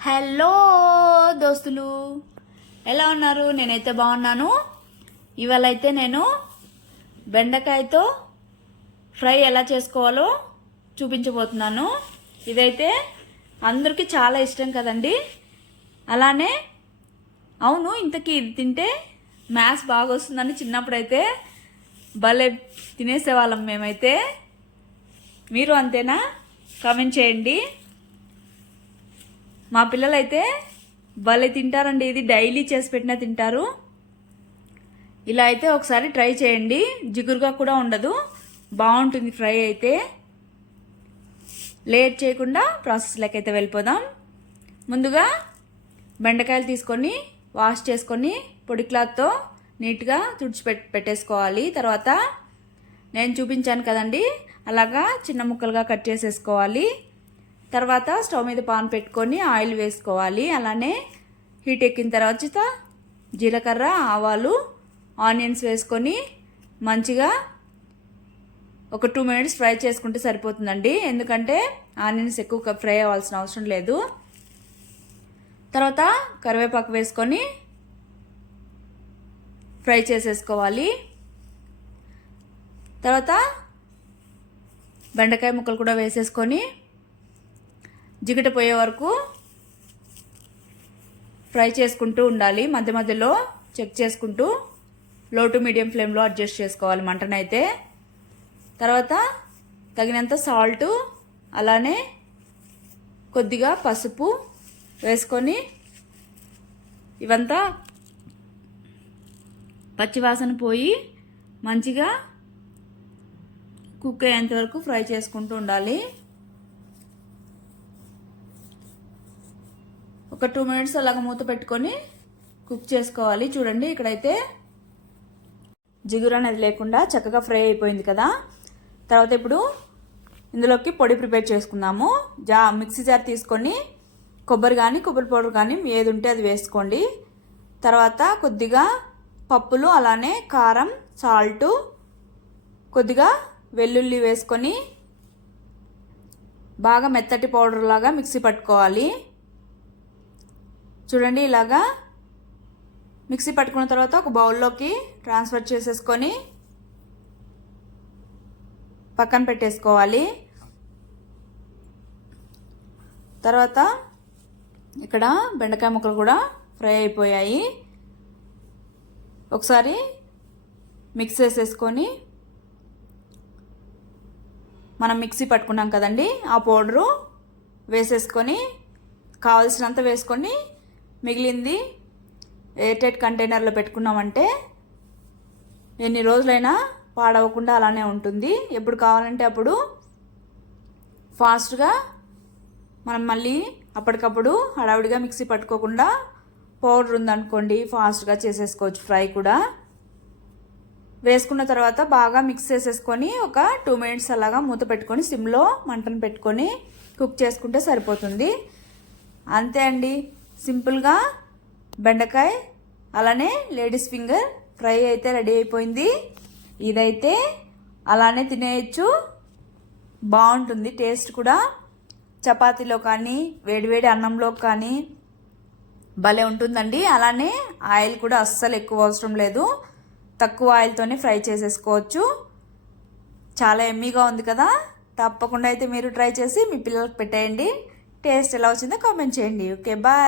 Hello దోస్తులు. ఎలా ఉన్నారు? నేనైతే బాగున్నాను. ఇవాళ అయితే నేను బెండకాయతో ఫ్రై ఎలా చేసుకోవాలో చూపించబోతున్నాను. ఇదైతే అందరికీ చాలా ఇష్టం కదండి. అలానే అవును ఇంతకీ ఇది తింటే మ్యాథ్స్ బాగా వస్తుందని చిన్నప్పుడైతే భలే తినేసేవాళ్ళం మేమైతే. మీరు అంతేనా? కామెంట్ చేయండి. మా పిల్లలైతే భలే తింటారండి. ఇది డైలీ చేసి పెట్టినా తింటారు. ఇలా అయితే ఒకసారి ట్రై చేయండి. జిగురుగా కూడా ఉండదు. బాగుంటుంది ఫ్రై అయితే. లేట్ చేయకుండా ప్రాసెస్లోకి అయితే వెళ్ళిపోదాం. ముందుగా బెండకాయలు తీసుకొని వాష్ చేసుకొని పొడి క్లాత్తో నీట్గా తుడిచిపెట్ పెట్టేసుకోవాలి. తర్వాత నేను చూపించాను కదండి. అలాగా చిన్న ముక్కలుగా కట్ చేసేసుకోవాలి. తర్వాత స్టవ్ మీద పాన్ పెట్టుకొని ఆయిల్ వేసుకోవాలి. అలానే హీట్ ఎక్కిన తర్వాత జీలకర్ర ఆవాలు ఆనియన్స్ వేసుకొని మంచిగా ఒక టూ మినిట్స్ ఫ్రై చేసుకుంటే సరిపోతుందండి. ఎందుకంటే ఆనియన్స్ ఎక్కువ ఫ్రై అవ్వాల్సిన అవసరం లేదు. తర్వాత కరివేపాకు వేసుకొని ఫ్రై చేసేసుకోవాలి. తర్వాత బెండకాయ ముక్కలు కూడా వేసేసుకొని జిగట పోయే వరకు ఫ్రై చేసుకుంటూ ఉండాలి. మధ్య మధ్యలో చెక్ చేసుకుంటూ లో టు మీడియం ఫ్లేమ్లో అడ్జస్ట్ చేసుకోవాలి మంటనైతే. తర్వాత తగినంత సాల్ట్ అలానే కొద్దిగా పసుపు వేసుకొని ఇవంతా పచ్చివాసన పోయి మంచిగా కుక్ అయ్యేంత వరకు ఫ్రై చేసుకుంటూ ఉండాలి. ఒక టూ మినిట్స్ అలాగ మూత పెట్టుకొని కుక్ చేసుకోవాలి. చూడండి ఇక్కడైతే జిగురు అనేది లేకుండా చక్కగా ఫ్రై అయిపోయింది కదా. తర్వాత ఇప్పుడు ఇందులోకి పొడి ప్రిపేర్ చేసుకుందాము. జా మిక్సీ జార్ తీసుకొని కొబ్బరి కానీ కొబ్బరి పౌడర్ కానీ ఏది ఉంటే అది వేసుకోండి. తర్వాత కొద్దిగా పప్పులు అలానే కారం సాల్టు కొద్దిగా వెల్లుల్లి వేసుకొని బాగా మెత్తటి పౌడర్ లాగా మిక్సీ పట్టుకోవాలి. చూడండి ఇలాగా మిక్సీ పట్టుకున్న తర్వాత ఒక బౌల్లోకి ట్రాన్స్ఫర్ చేసేసుకొని పక్కన పెట్టేసుకోవాలి. తర్వాత ఇక్కడ బెండకాయ ముక్కలు కూడా ఫ్రై అయిపోయాయి. ఒకసారి మిక్స్ చేసేసుకొని మనం మిక్సీ పట్టుకున్నాం కదండి ఆ పౌడరు వేసేసుకొని కావలసినంత వేసుకొని మిగిలింది ఎయిర్టైట్ కంటైనర్లో పెట్టుకున్నామంటే ఎన్ని రోజులైనా పాడవకుండా అలానే ఉంటుంది. ఎప్పుడు కావాలంటే అప్పుడు ఫాస్ట్గా మనం మళ్ళీ అప్పటికప్పుడు హడావిడిగా మిక్సీ పట్టుకోకుండా పౌడర్ ఉందనుకోండి ఫాస్ట్గా చేసేసుకోవచ్చు ఫ్రై కూడా. వేసుకున్న తర్వాత బాగా మిక్స్ చేసేసుకొని ఒక టూ మినిట్స్ అలాగా మూత పెట్టుకొని సిమ్లో మంటను పెట్టుకొని కుక్ చేసుకుంటే సరిపోతుంది. అంతే అండి. సింపుల్గా బెండకాయ అలానే లేడీస్ ఫింగర్ ఫ్రై అయితే రెడీ అయిపోయింది. ఇదైతే అలానే తినేయచ్చు. బాగుంటుంది టేస్ట్ కూడా. చపాతీలో కానీ వేడివేడి అన్నంలో కానీ భలే ఉంటుందండి. అలానే ఆయిల్ కూడా అస్సలు ఎక్కువ అవసరం లేదు. తక్కువ ఆయిల్తోనే ఫ్రై చేసేసుకోవచ్చు. చాలా ఎమ్మీగా ఉంది కదా? తప్పకుండా అయితే మీరు ట్రై చేసి మీ పిల్లలకు పెట్టేయండి. టేస్ట్ ఎలా వచ్చిందో కామెంట్ చేయండి. Okay bye.